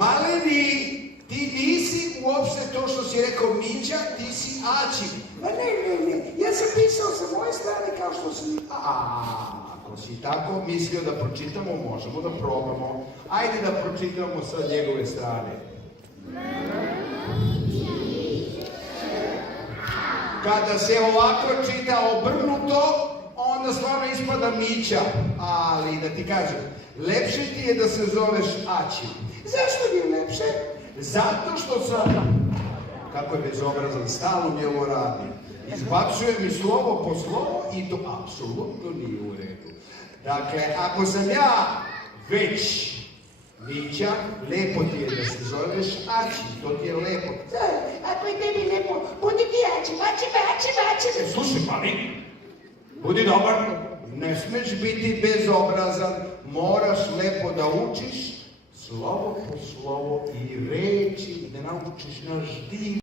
Maleni, ti nisi uopšte to što si rekao Mića, ti si Aći. Ma ne, ja sam pisao sa moje strane kao što si. Ako si tako mislio da pročitamo, možemo da probamo. Ajde da pročitamo sa njegove strane. Kada se ovako čita obrnuto, onda stvarno ispada Mića. Ali da ti kažem, lepše ti je da se zoveš Aći. Zašto mi je lepše? Zato što sam, kako je bezobrazan, stalno mi ovo radi. Izbacuje mi slovo po slovo i to apsolutno nije u redu. Dakle, ako sam ja već Mića, lepo ti je da se zoveš Aći, to ti je lepo. Ako je tebi lepo, budi ti Aći, Aći. Slušaj, Pali, budi dobar, ne smeš biti bezobrazan, moraš lepo da učiš slovo po slovo i reči, da naučiš naš div.